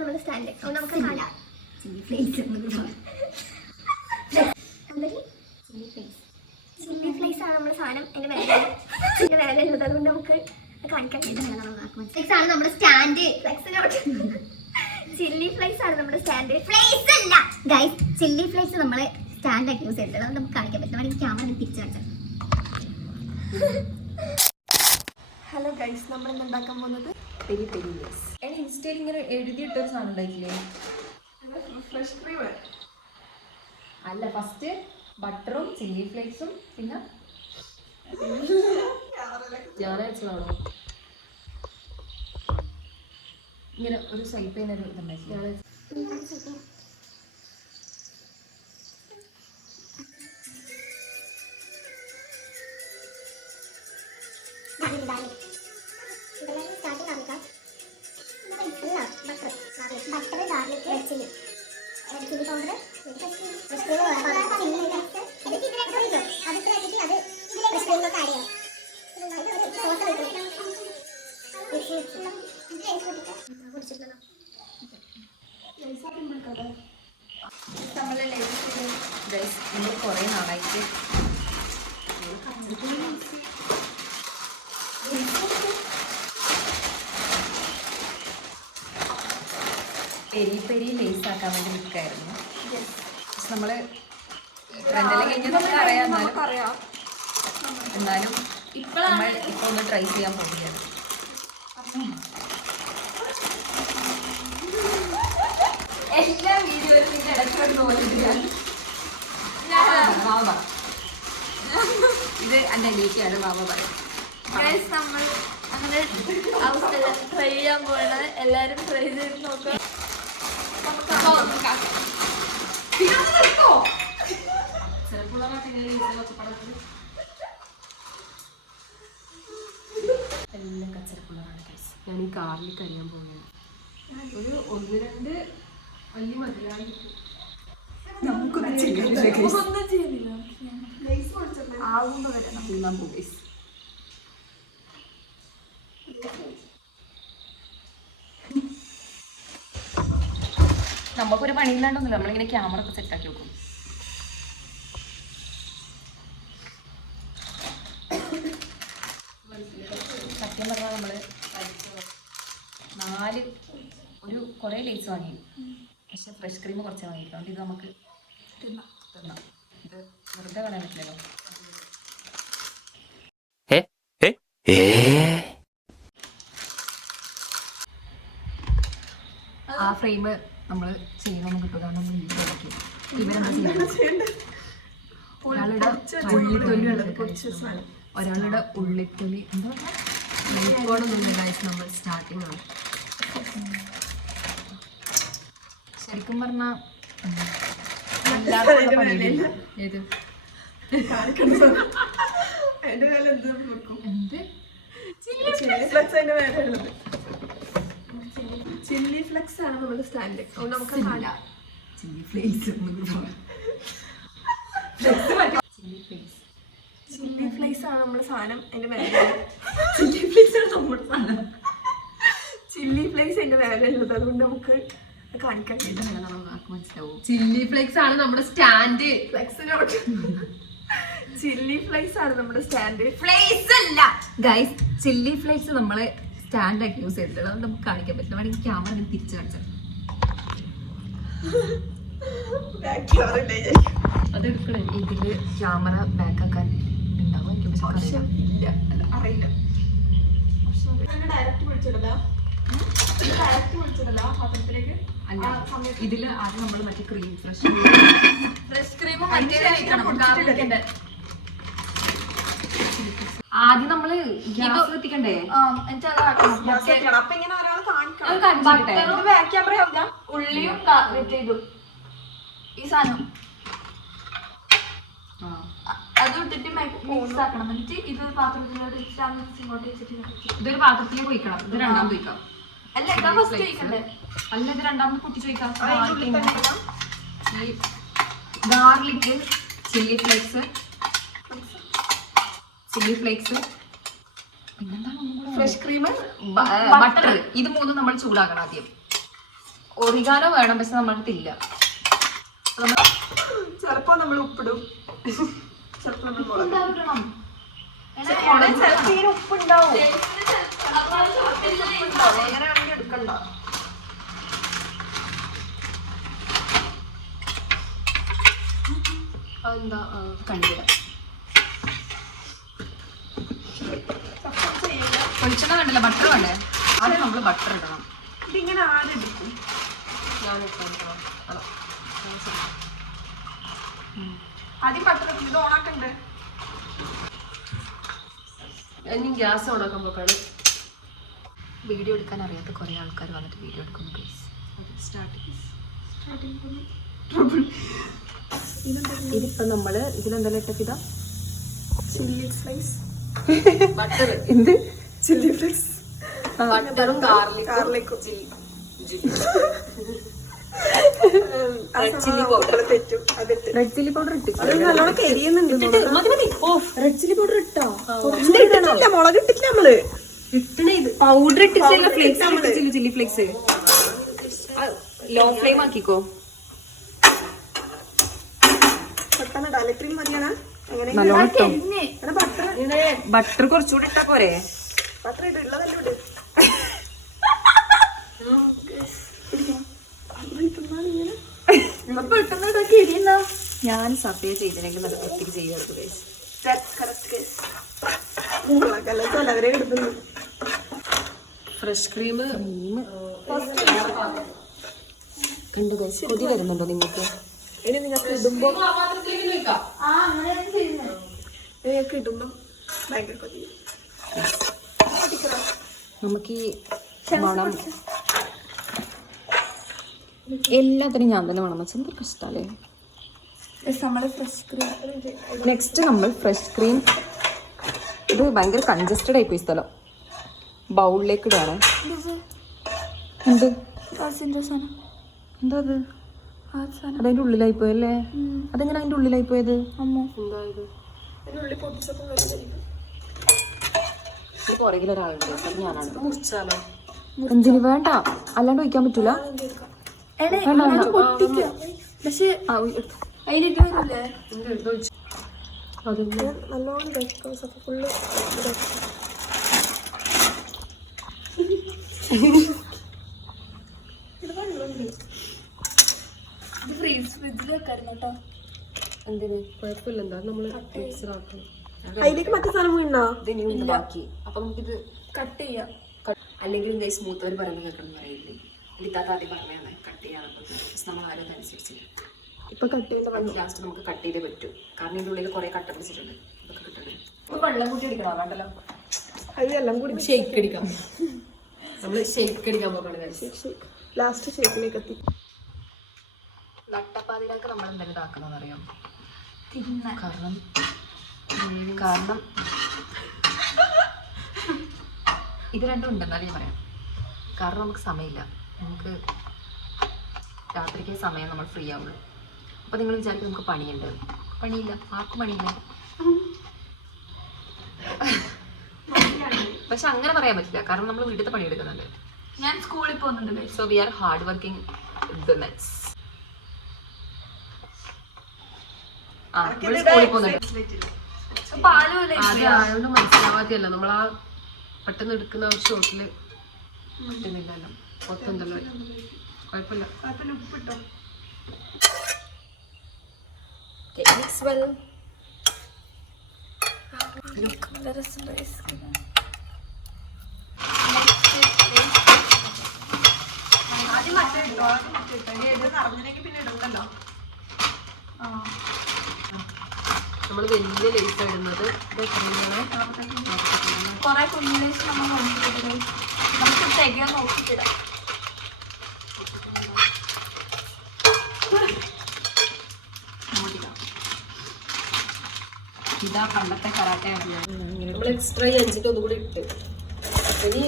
നമ്മുടെ സ്റ്റാൻഡ്. നമുക്ക് chilli flakes chilli flakes ആണ് നമ്മുടെ സാധനം. എൻ്റെ വേറെ ഉള്ളത് അതുകൊണ്ട് നമുക്ക് കാണിക്കാൻ ഫ്ലേക്സ് ആണ് നമ്മുടെ സ്റ്റാൻഡ്. ഫ്ലെക്സിനോട്ട് ചില്ലി ഫ്ലേക്സ് ആണ് നമ്മുടെ സ്റ്റാൻഡ്. ഫ്ലേക്സ് അല്ല ഗൈസ്, ചില്ലി ഫ്ലേക്സ് നമ്മൾ സ്റ്റാൻഡ് ആക്കി യൂസ് ചെയ്തിട്ട് നമുക്ക് കാണിക്കാൻ പറ്റില്ല. വേണമെങ്കിൽ ക്യാമറ തിരിച്ചു കാണിച്ചാൽ. ഹലോ ഗൈസ്, നമ്മൾ ഇന്ന് ഉണ്ടാക്കാൻ പോകുന്നത് പെരി പെരി ലേസ്. എന്നെ ഇൻസ്റ്റയിൽ ഇങ്ങനെ എഴുതിയിട്ടൊരു സാധനം ഉണ്ടായിട്ടില്ലേ? ഫ്രഷ് ക്രീം അല്ല, ഫസ്റ്റ് ബട്ടറും ചില്ലി ഫ്ലേക്സും പിന്നെ ഞാൻ വെച്ചതാണോ ഇങ്ങനെ ഒരു സ്വൈപ്പ് ചെയ്യുന്ന ഒരു ഇതുണ്ടായി. ബട്ടർ, ഗാർലിക്, ചില്ലി പൗഡർ, നമ്മൾ കുറേ നാളായിട്ട് പെരി പെരി ലേസ് ആക്കാൻ വേണ്ടി നിൽക്കായിരുന്നു. നമ്മൾ ട്രെൻഡെല്ലാം കഴിഞ്ഞ് നമുക്ക് അറിയാം, എന്നാലും നമ്മൾ ഇപ്പോൾ ഒന്ന് ട്രൈ ചെയ്യാൻ പോവുകയാണ്. എല്ലാ വീഡിയോയിലും നിങ്ങൾ ഇടയ്ക്കൊന്ന് നോക്കിയിട്ടാണ് ബാബ. ഇത് എൻ്റെ അനിയത്തിയാണ് ബാബ പറയും. നമ്മൾ അങ്ങനെ അവസ്ഥ ട്രൈ ചെയ്യാൻ പോകണ. എല്ലാവരും ട്രൈ ചെയ്ത് നോക്കാം. എല്ലാം കച്ചറക്കുള്ളതാണ്. ഞാൻ ഈ ഗാർലിക് അറിയാൻ പോകുന്നത് ഒരു 1-2 വലിയ മധുരമാണ്. നമുക്കൊന്നും ചെയ്യുന്നില്ല. നമുക്കൊരു പണിയില്ലാണ്ടൊന്നുമില്ല. നമ്മളിങ്ങനെ ക്യാമറ ഒക്കെ സെറ്റാക്കി വെക്കും. സത്യം പറഞ്ഞാൽ നമ്മള് ഒരു കുറേ ലേസ് വാങ്ങി, പക്ഷെ ഫ്രഷ് ക്രീം കുറച്ച് വാങ്ങിയിട്ടുണ്ട്. ഇത് നമുക്ക് തിന്നാം. ഇത് വെറുതെ കളയാൻ പറ്റില്ലല്ലോ. ആ ഫ്രെയിം നമ്മൾ ചെയ്യണമെന്ന് കിട്ടും. ഇവരെന്താ ചെയ്യുന്നത്? ഒരാളുടെ ഉള്ളിത്തൊലി എന്താ നമ്മൾ സ്റ്റാർട്ടിങ് ആണ്. ശരിക്കും പറഞ്ഞാൽ ഏത് ചില്ലി ഫ്ലെക്സ് ആണ് നമ്മുടെ സ്റ്റാൻഡ്. നമുക്ക് ചില്ലി ഫ്ലേക്സ് ചില്ലി ഫ്ലേക്സ് ആണ് നമ്മുടെ സാധനം. അതിന്റെ മേലെ ചില്ലി ഫ്ലേക്സ് ആണ് നമ്മുടെ സാധനം. ചില്ലി ഫ്ലേക്സ് അതിന്റെ മേലെ ഉള്ളത് അതുകൊണ്ട് നമുക്ക് കാണിക്കാൻ മനസ്സിലാവും. ചില്ലി ഫ്ലേക്സ് ആണ് നമ്മുടെ സ്റ്റാൻഡ്. ഫ്ലെക്സിനോട്ട് ചില്ലി ഫ്ലേക്സ് ആണ് നമ്മുടെ സ്റ്റാൻഡ്. ഫ്ലേക്സ് അല്ല ഗൈസ്, ചില്ലി ഫ്ലേക്സ് നമ്മള് സ്റ്റാൻഡ് ആക്കി യൂസ് ചെയ്തിട്ടുള്ളത്. അതുകൊണ്ട് നമുക്ക് കാണിക്കാൻ പറ്റില്ല. വേണമെങ്കിൽ ക്യാമറ തിരിച്ചു കാണിച്ചാൽ അതെടുക്കണേ. ഇതില് ക്യാമറ ബാക്ക് ആക്കാൻ ഉണ്ടാവും എനിക്ക്, പക്ഷെ അറിയില്ല. ഇതില് ആദ്യം നമ്മൾ മറ്റേ ക്രീം ഫ്രഷ് ക്രീം ആദ്യം നമ്മള് ഗ്യാസ് എത്തിക്കണ്ടേ? ഉള്ളിയും ചെയ്തു ഈ സാധനം അത് ഇട്ടിട്ട് മിക്സ് ആക്കണം. എന്നിട്ട് ഇതൊരു പാത്രത്തിലോട്ട് ഇങ്ങോട്ട് വെച്ചിട്ട് ഇതൊരു പാത്രത്തിലേക്ക് ഒഴിക്കണം. ഇത് രണ്ടാമത് ഒഴിക്കാം. അല്ല ഇതാ ഫസ്റ്റ് ഒഴിക്കണ്ടേ? അല്ല, ഇത് രണ്ടാമത് പൊട്ടിച്ച് ഒഴിക്കാം. Garlic, chilli flakes fresh cream, butter, ഇത് മൂന്നും നമ്മൾ ചൂടാക്കണം ആദ്യം. ഒറിഗാനോ വേണം, പക്ഷെ നമ്മൾക്കില്ല. ചിലപ്പോ നമ്മൾ ഉപ്പിടും, ചിലപ്പോ നമ്മൾ മുളക്. ഇടണം. ചിലപ്പോ ഇതിന് ഉപ്പുണ്ടാവും, അങ്ങനെയാണെങ്കിൽ എടുക്കണ്ട. അതെന്താ കണ്ടില്ല. വെളിച്ചെണ്ണ വേണ്ടല്ല, ബട്ടർ വേണ്ടേ? ആദ്യം നമ്മൾ ബട്ടർ ഇടണം. ഇതിങ്ങനെ ആദ്യം എടുക്കും. ആദ്യം ബട്ടർ ഇത് ഓണാക്കണ്ടേ? ഇനി ഗ്യാസ് ഓണാക്കാൻ പോക്കാണ്. വീഡിയോ എടുക്കാൻ അറിയാത്ത കുറേ ആൾക്കാർ വന്നിട്ട് വീഡിയോ എടുക്കുന്നു. പ്ലീസ് ഇതിപ്പോ നമ്മള് ഇതിലെന്തെല്ലാം ഇട്ട ഇതാ ചില്ലി ഫ്ലേക്സ്. ബട്ടർ എന്ത് ചില്ലി ഫ്ലേക്സ്, ബട്ടറും ഗാർലിക്കും റെഡ് ചില്ലി പൗഡർ ഇട്ട് നല്ലോണം കരിയുന്നുണ്ട്. റെഡ് ചില്ലി പൗഡർ ഇട്ടോ? ഇട്ടിട്ടില്ല, മുളക് ഇട്ടിട്ടില്ല നമ്മള്. പൗഡർ ഇട്ടിട്ടില്ല, flakes chilli flakes. Low flame ആക്കിക്കോ. പെട്ടെന്ന് ഡാലിക്രീം മതിയാണ്. എങ്ങനെ നല്ലോണം ഇട്ടോ. ബട്ടർ ബട്ടർ കുറച്ചുകൂടി ഇട്ടാ പോരെ? ബട്ടർ ഇട്ട് ഉള്ളതല്ലേ ഇട്. ഞാൻ സഫ്യ ചെയ്തില്ലെങ്കിൽ അത് ഒത്തിരി ചെയ്യാറുണ്ട്. അവരെ എടുക്കുന്നു. ഫ്രഷ് ക്രീം കണ്ടു കൊതി വരുന്നുണ്ടോ നിങ്ങൾക്ക്? ഇനി നിങ്ങൾക്ക് ഇടുമ്പോ നിങ്ങൾക്ക് ഇടുമ്പോ ഭയങ്കര കൊതി. നമുക്ക് ഈ മണം എല്ലാത്തിനും ഞാൻ തന്നെ വേണം വെച്ചാൽ എന്തൊരു കഷ്ടല്ലേ. നെക്സ്റ്റ് നമ്മൾ ഫ്രഷ് ക്രീം. ഇത് ഭയങ്കര കൺജസ്റ്റഡ് ആയിപ്പോയി സ്ഥലം. ബൗളിലേക്ക് ഇടാണ്. എന്ത് എന്താ അത്? അതതിൻ്റെ ഉള്ളിലായി പോയല്ലേ? അതെങ്ങനെ അതിൻ്റെ ഉള്ളിലായി പോയത്? പുറകിൽ ഒരാളുണ്ട്, ഞാനാണ്. എന്തിനു വേണ്ട, അല്ലാണ്ട് ഒഴിക്കാൻ പറ്റൂല. നല്ലോണം ഫുള്ള് എന്തിന് കുഴപ്പമില്ല, എന്താ നമ്മള് അതിലേക്ക് മറ്റേ സാധനം വീണോ? ബാക്കി അപ്പൊ നമുക്കിത് കട്ട് ചെയ്യാം. അല്ലെങ്കിൽ എന്താ സ്മൂത്ത് അവർ പറയുന്നത് കേൾക്കണം പറയില്ലേ? ഇത്താത്ത ആദ്യം പറഞ്ഞാണ് കട്ട് ചെയ്യാൻ. നമ്മൾ ആരും അനുസരിച്ച് ഇപ്പൊ കട്ട് ചെയ്യേണ്ട ലാസ്റ്റ് നമുക്ക് കട്ട് ചെയ്തേ പറ്റൂ. കാരണം ഇതിൻ്റെ ഉള്ളിൽ കുറെ കട്ട പിടിച്ചിട്ടുണ്ട്. ഇതൊക്കെ കിട്ടണേ വെള്ളം കൂട്ടി അടിക്കണോ? വേണ്ടല്ലോ, അത് എല്ലാം കൂടി ഷേക്ക് അടിക്കാം. നമ്മൾ ഷേക്ക് അടിക്കാൻ പോകണം. ലാസ്റ്റ് ഷേക്കിലേക്ക് എത്തി. നട്ടപ്പാതിരാക്ക് നമ്മൾ എന്തെങ്കിലും ഇതാക്കണമെന്ന് അറിയാം. കാരണം ഇത് രണ്ടും ഉണ്ടെന്നാലും ഞാൻ പറയാം. കാരണം നമുക്ക് സമയമില്ല. നമുക്ക് രാത്രിക്ക് സമയം നമ്മൾ ഫ്രീ ആവുള്ളൂ. അപ്പോൾ നിങ്ങൾ വിചാരിക്കും നമുക്ക് പണിയുണ്ട്. പണിയില്ല, ആർക്കും പണിയില്ല. പക്ഷെ അങ്ങനെ പറയാൻ പറ്റില്ല, കാരണം നമ്മൾ വീട്ടിലത്തെ പണിയെടുക്കുന്നുണ്ട്. ഞാൻ സ്കൂളിൽ പോകുന്നുണ്ട്. So we are hard working women's. സ്കൂളിൽ പോകുന്നുണ്ട്. ആയതുകൊണ്ട് മനസ്സിലാവാതെയല്ല, നമ്മൾ ആ പെട്ടെന്ന് എടുക്കുന്ന ഒരു ഷോട്ടില് കിട്ടുന്നില്ലല്ലോ. ഒത്തുണ്ടല്ലോ, കുഴപ്പമില്ല. ഉപ്പിട്ടോ? ആദ്യം മറ്റേ ഇട്ടോ, ആദ്യം മറ്റേ ഇട്ടോ. ഇനി ഇത് നിറഞ്ഞില്ലെങ്കിൽ പിന്നെ ഇടണ്ടല്ലോ. നമ്മൾ വലിയ ലേസ് ഇടുന്നത് കൊറേ കുഞ്ഞിലേശ് നമ്മൾ നോക്കിയിട്ടില്ല. നമുക്ക് തികയാൻ നോക്കിയിട്ടിടാം. ഇതാ പണ്ടത്തെ കരാട്ടയാണ്. നമ്മൾ എക്സ്ട്രാ 5 ഒന്നും കൂടി ഇട്ട് ഇനി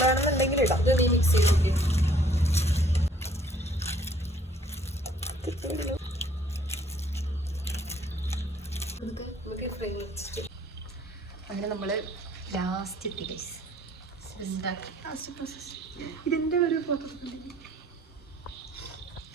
വേണമെന്നുണ്ടെങ്കിൽ ഇടാം. ഇത് നീ മിക്സ് ചെയ്തിട്ട് അങ്ങനെ നമ്മൾ ലാസ്റ്റ് ഇട്ടി ഗൈസ്. ഉണ്ടാക്കി. ഇതിന്റെ ഒരു ഫോട്ടോ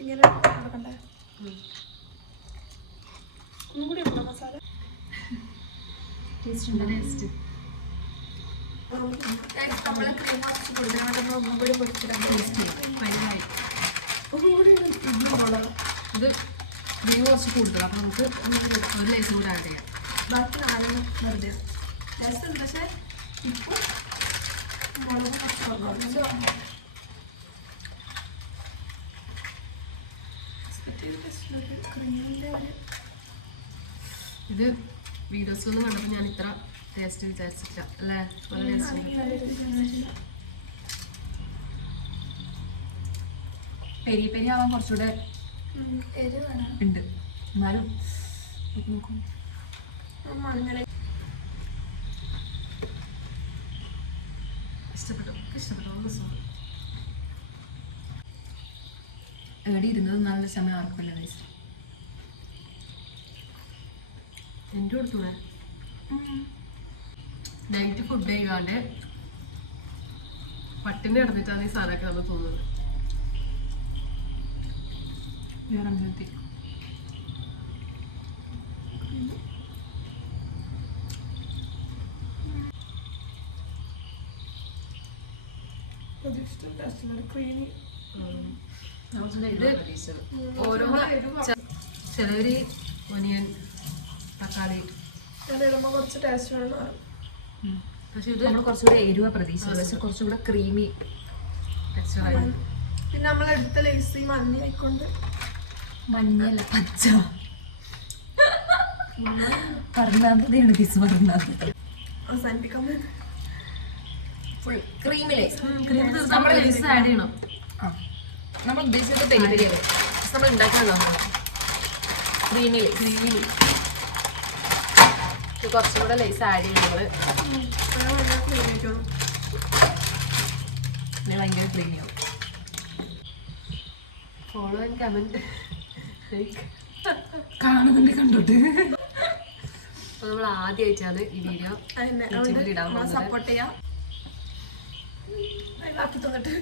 ഇങ്ങനെ നടക്കണ്ടേ? ഒന്നും കൂടി ഉണ്ടോ മസാല? നമ്മളെ ക്രീം കുറച്ച് കൊടുക്കണം, നമ്മൾ ഒന്നും കൂടി പൊടിച്ചിടാൻ ഇത് ക്രീം കുറച്ച് കൂടുതൽ, അപ്പം നമുക്ക് ഒരു ലേസും കൂടെ ആഡ് ചെയ്യാം. ബാക്കി 4 വെറുതെ രസം. പക്ഷെ ഇപ്പൊ മുളക് കുറച്ച് ഇത് വീഡിയോസിലൊന്നും കണ്ടപ്പോൾ ഞാൻ ഇത്ര ടേസ്റ്റ് വിചാരിച്ചിട്ടില്ല അല്ലേ? നല്ല ടേസ്റ്റ്. പെരി പെരി ആവാൻ കുറച്ചുകൂടെ ഉണ്ട്, എന്നാലും നോക്കും. ഇഷ്ടപ്പെട്ടു. എവിടെ ഇരുന്നത് നല്ല സമയം ആർക്കുമല്ല വയസ്സ്. എൻ്റെ കൊടുത്തൂടെ നൈറ്റ് ഫുഡ് കഴിക്കാണ്ട് പട്ടിൻ്റെ കിടന്നിട്ടാണ് ഈ സാധനമൊക്കെ നമ്മൾ തോന്നുന്നത്. വേറെ അങ്ങനത്തെ ക്രീമി. ഇത് ഓരോന്ന് ചിലര് ഒനിയൻ തക്കാളി ഇടുമ്പോൾ കുറച്ച് ടേസ്റ്റ് വേണം. പക്ഷെ ഇത് നമ്മൾ കുറച്ചുകൂടെ എരിവ പ്രതീക്ഷിച്ചത്, പക്ഷെ കുറച്ചുകൂടെ ക്രീമി ടെക്സ്ചറായിരുന്നു. പിന്നെ നമ്മളെടുത്ത ലേസ് മഞ്ഞ ആയിക്കൊണ്ട് മഞ്ഞല്ല പച്ച പറഞ്ഞാൽ പീസ് പറഞ്ഞത് അവസാനിപ്പിക്കാൻ ഫുൾ ക്രീമി ലേസ്. നമ്മൾ ലേസ് ആഡ് ചെയ്യണം. നമ്മൾ ഉദ്ദേശിച്ചത് പെരി പെരിയാണ്, നമ്മൾ ഉണ്ടാക്കുന്നതാണ് ക്രീമി ലേസ്. ഇത് കുറച്ചും കൂടെ ലേസ് ആഡ് ചെയ്യുമ്പോൾ ഭയങ്കര ക്രീമിയാവും. ഫോളോ ആൻഡ് കമന്റ് കാണുന്നുണ്ട് കണ്ടോട്ട്. അപ്പൊ നമ്മൾ ആദ്യമായിട്ടാണ് ഈ വീഡിയോ ഇടാൻ സപ്പോർട്ട് ചെയ്യാം. തന്നിട്ട്